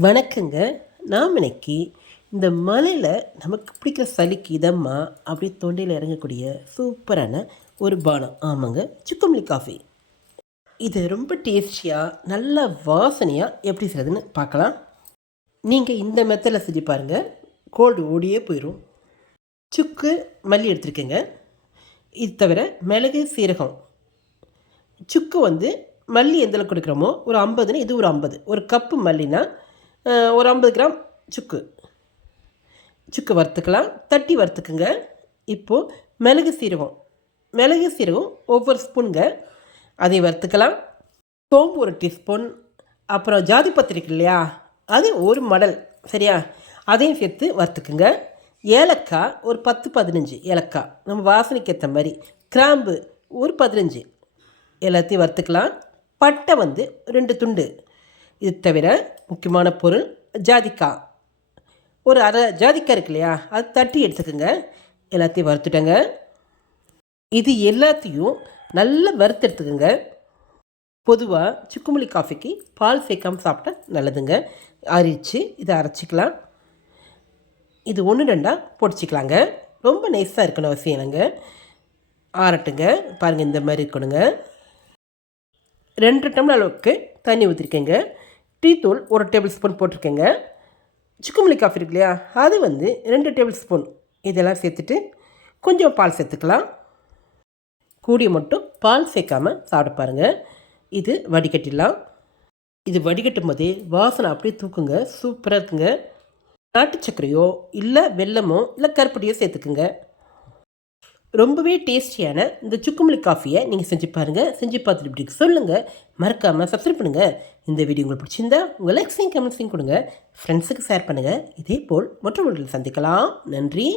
வணக்கங்க. நாம் இன்னைக்கு இந்த மலையில் நமக்கு பிடிக்கிற சளிக்கு இதமாக அப்படியே தொண்டையில் இறங்கக்கூடிய சூப்பரான ஒரு பானம். ஆமாங்க சுக்குமல்லி காஃபி இது ரொம்ப டேஸ்டியாக நல்ல வாசனையாக எப்படி செய்கிறதுன்னு பார்க்கலாம். நீங்கள் இந்த மெத்தடில் செஞ்சு பாருங்கள் கோல்டு ஓடியே போயிடும் சுக்கு மல்லி எடுத்துருக்கேங்க. இது தவிர மிளகு சீரகம். சுக்கு வந்து மல்லி எந்தளவுக்கு கொடுக்குறோமோ ஒரு ஐம்பதுன்னு இது ஒரு ஐம்பது. ஒரு கப்பு மல்லினா ஒரு ஐம்பது கிராம் சுக்கு. சுக்கு வறுத்துக்கலாம். தட்டி வறுத்துக்குங்க. இப்போது மிளகு சீரகம். மிளகு சீரகம் ஒவ்வொரு ஸ்பூனுங்க. அதை வறுத்துக்கலாம். சோம்பு ஒரு டீஸ்பூன். அப்புறம் ஜாதி பத்திரிக்கை இல்லையா? அது ஒரு மடல். சரியா? அதையும் சேர்த்து வறுத்துக்குங்க. ஏலக்காய் ஒரு பத்து பதினஞ்சு ஏலக்காய். நம்ம வாசனைக்கு ஏற்ற மாதிரி. கிராம்பு ஒரு பதினஞ்சு. எல்லாத்தையும் வறுத்துக்கலாம். பட்டை வந்து ரெண்டு துண்டு. இது தவிர முக்கியமான பொருள் ஜாதிக்காய் ஒரு அரை ஜாதிக்காய் இருக்கு இல்லையா? அது தட்டி எடுத்துக்கோங்க. எல்லாத்தையும் வறுத்துட்டேங்க. இது எல்லாத்தையும் நல்லா வறுத்து எடுத்துக்கோங்க. பொதுவாக சுக்குமல்லி காஃபிக்கு பால் சேர்க்காம சாப்பிட்டா நல்லதுங்க. அரிச்சு இதை அரைச்சிக்கலாம். இது ஒன்று ரெண்டாக பொடிச்சிக்கலாங்க. ரொம்ப நைஸாக இருக்கணும் அவசியம் இல்லைங்க. ஆறட்டுங்க. பாருங்கள் இந்த மாதிரி இருக்கணுங்க. ரெண்டு டம்ளர் அளவுக்கு தண்ணி ஊற்றிருக்கேங்க டீ தூள் ஒரு டேபிள் ஸ்பூன் போட்டிருக்கேங்க. சுக்குமல்லி காஃபி இருக்கு இல்லையா அது வந்து ரெண்டு டேபிள் ஸ்பூன் இதெல்லாம் சேர்த்துட்டு கொஞ்சம் பால் சேர்த்துக்கலாம். கூடிய மட்டும் பால் சேர்க்காம சாப்பிட பாருங்கள் இது வடிகட்டிடலாம். இது வடிகட்டும் போதே வாசனை அப்படியே தூக்குங்க. சூப்பராக இருக்குங்க. நாட்டு சர்க்கரையோ இல்லை வெல்லமோ இல்லை கருப்படியோ சேர்த்துக்குங்க. ரொம்பவே டேஸ்டியான இந்த சுக்குமல்லி காஃபியை நீங்கள் செஞ்சு பாருங்கள் செஞ்சு பார்த்துட்டு இப்படி சொல்லுங்கள் மறக்காமல் சப்ஸ்கிரைப் பண்ணுங்கள் இந்த வீடியோ உங்களுக்கு பிடிச்சிருந்தா உங்கள் லைக்ஸையும் கமெண்ட்ஸையும் கொடுங்க. ஃப்ரெண்ட்ஸுக்கு ஷேர் பண்ணுங்கள் இதே போல் மற்றவர்கள் சந்திக்கலாம். நன்றி.